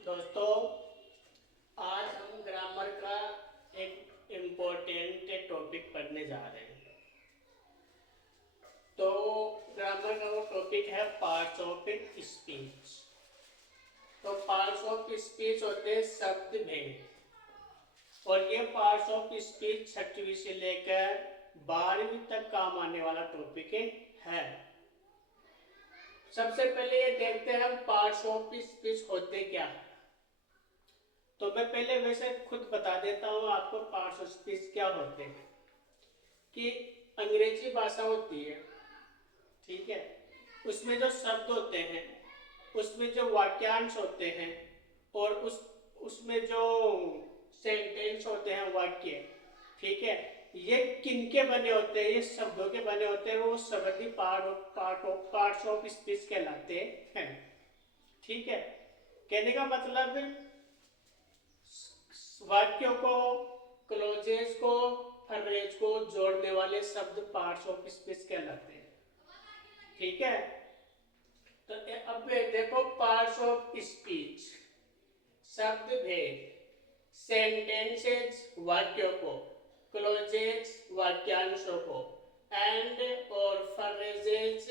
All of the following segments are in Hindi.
दोस्तों, आज हम ग्रामर का एक इम्पोर्टेंट टॉपिक पढ़ने जा रहे हैं। तो ग्रामर का वो टॉपिक है पार्ट्स ऑफ स्पीच। तो पार्ट्स ऑफ स्पीच होते हैं शब्द भेद, और ये पार्ट्स ऑफ स्पीच 6वीं से लेकर 12वीं तक काम आने वाला टॉपिक है। सबसे पहले ये देखते हैं हम पार्ट्स ऑफ स्पीच होते क्या है। तो मैं पहले वैसे खुद बता देता हूँ आपको पार्ट्स ऑफ स्पीच क्या होते हैं। कि अंग्रेजी भाषा होती है, ठीक है, उसमें जो शब्द होते हैं, उसमें जो वाक्यांश होते हैं, और उसमें जो सेंटेंस होते हैं, वाक्य, ठीक है, ये किनके बने होते हैं, ये शब्दों के बने होते हैं। वो शब्द ही पार्ट्स ऑफ स्पीच कहलाते हैं। ठीक है, कहने का मतलब वाक्यों को, क्लोजेस को, फ्रेज को जोड़ने वाले शब्द पार्ट्स ऑफ स्पीच कहलाते हैं। ठीक है, तो अब देखो पार्ट्स ऑफ स्पीच, शब्द भेद, सेंटेंसेस वाक्यों को, क्लोजेस वाक्यांशों को, एंड और फ्रेजेस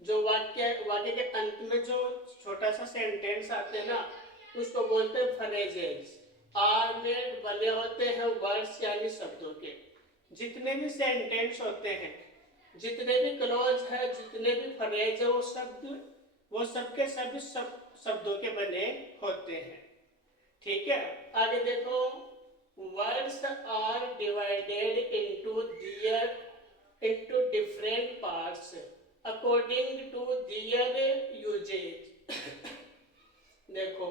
जो वाक्य के अंत में जो छोटा सा सेंटेंस आते हैं ना, उसको बोलते हैं फ्रेजेस। आर मेड बने होते हैं वर्ड्स यानी शब्दों के। जितने भी सेंटेंस होते हैं, जितने भी क्लोज है, जितने भी फ्रेज है, वो सबके सभी शब्दों के बने होते हैं। ठीक है, आगे देखो, words are divided into different parts according to their usages. देखो,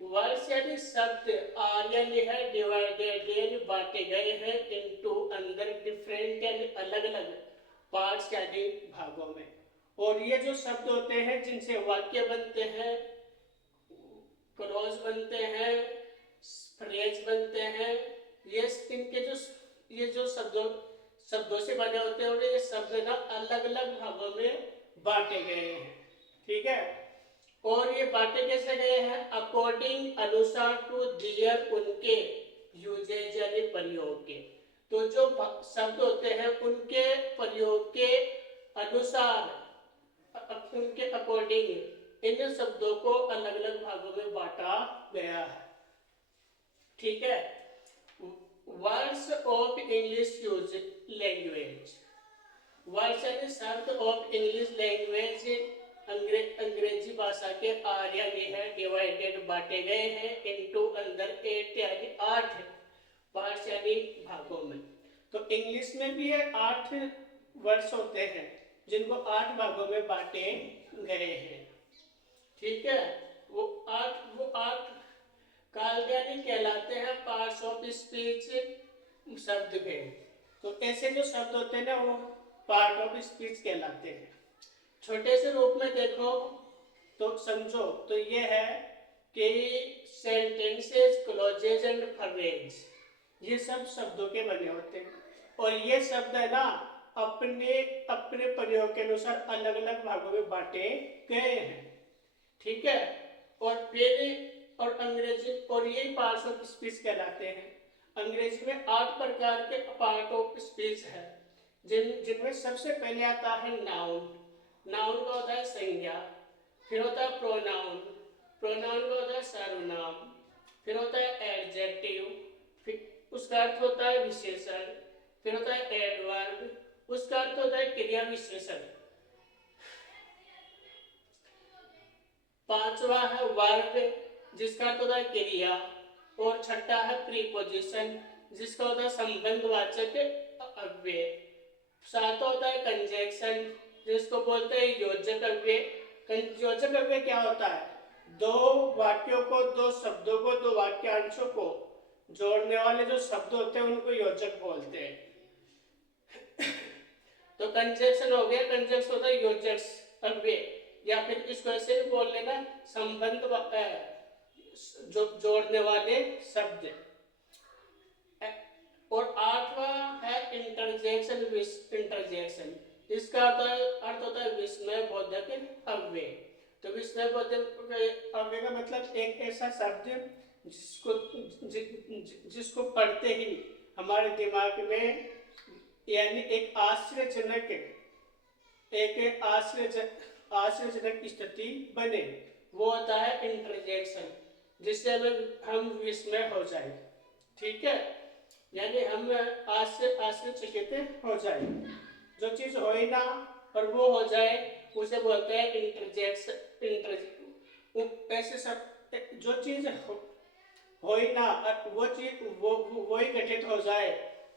वर्ड्स यानी शब्द, आर यानी है डिवाइडेड यानी बांटे गए हैं, इनटू अंदर, डिफरेंट यानी अलग अलग, पार्ट्स यानी भागों में। और ये जो शब्द होते हैं जिनसे वाक्य बनते हैं, क्लोज बनते हैं, फ्रेज बनते हैं, ये जो शब्दों से बने होते हैं, और ये शब्द ना अलग अलग भागों में बांटे गए हैं। ठीक है, और ये बांटे कैसे गए हैं, अकॉर्डिंग अनुसार टू दियर उनके यूजेज यानी प्रयोग के। तो जो शब्द होते हैं उनके प्रयोग के अनुसार, उनके अकॉर्डिंग इन शब्दों को अलग अलग भागों में बांटा गया है। ठीक है, words of English use language, words यानी शब्द ऑफ इंग्लिश लैंग्वेज अंग्रेजी भाषा के आर्य में है डिवाइडेड बांटे गए हैं इनटू अंदर 8 यानी 8 पार्ट्स यानी भागों में। तो इंग्लिश में भी है 8 वर्ड्स होते हैं जिनको 8 भागों में बांटे गए हैं। ठीक है, वो आठ कालज्ञानी कहलाते हैं पार्ट्स ऑफ स्पीच, शब्द भेद। तो ऐसे जो शब्द होते हैं ना, वो पार्ट ऑफ स्पीच कहलाते हैं। छोटे से रूप में देखो तो समझो, तो ये है कि सेंटेंसेस, क्लोजेज एंड फ्रेज, ये सब शब्दों के बने होते हैं, और ये शब्द है ना अपने अपने प्रयोग के अनुसार अलग अलग भागों में बांटे गए हैं। ठीक है, और फिर और अंग्रेजी, और यही पार्ट्स ऑफ स्पीच कहलाते हैं। अंग्रेजी में 8 प्रकार के पार्ट ऑफ स्पीच है, जिनमें सबसे पहले आता है नाउन। नाउन का होता है संज्ञा, फिर होता है प्रोनाउन, प्रोनाउन का होता है सर्वनाम, फिर होता है एडजेक्टिव, फिर उसका अर्थ होता है विशेषण, फिर होता है एडवर्ब, उसका अर्थ होता है क्रिया विशेषण। पांचवा है वर्ब, जिसका अर्थ होता है क्रिया, और छठा है प्रीपोजिशन, जिसका होता है संबंधवाचक अव्यय। सातवां होता है कंजंक्शन, जिसको बोलते हैं योजक अव्यय। योजक अव्यय क्या होता है, दो वाक्यों को, दो शब्दों को, दो वाक्यांशों को जोड़ने वाले जो शब्द होते हैं उनको योजक बोलते हैं। तो कंजंक्शन हो गया, कंजंक्शन होता है योजक अव्यय, या फिर इसको ऐसे भी बोल लेना संबंध जो जोड़ने वाले शब्द। और आठवां है इंटरजेक्शन, इंटरजेक्शन, इसका अर्थ होता है विस्मय बोधक अव्यय। तो विस्मय बोधक अव्यय का मतलब एक ऐसा शब्द जिसको पढ़ते ही हमारे दिमाग में यानी एक आश्चर्यजनक स्थिति बने, वो होता है इंटरजेक्शन, जिससे हम विस्मय हो जाए। ठीक है, यानी हम आश्चर्यचकित हो जाए, जो चीज हो ही ना और वो हो जाए उसे बोलते हैं इंटरजेक्शन। ऐसे सब जो चीज हो ही ना और वो चीज वो ही घटित हो जाए,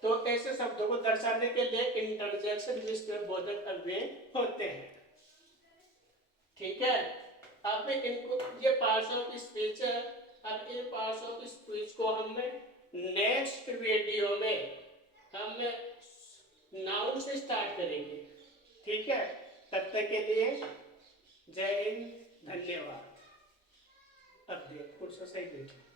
तो ऐसे शब्दों को दर्शाने के लिए इंटरजेक्शन विस्मय बोधक अव्यय होते हैं। ठीक है, अब इनको ये पार्ट्स ऑफ स्पीच है। अब इन पार्ट्स ऑफ स्पीच को हम नेक्स्ट वीडियो में हम नाउन से स्टार्ट करेंगे। ठीक है, तब तक के लिए जय हिंद, धन्यवाद। अब देखो सही देखो।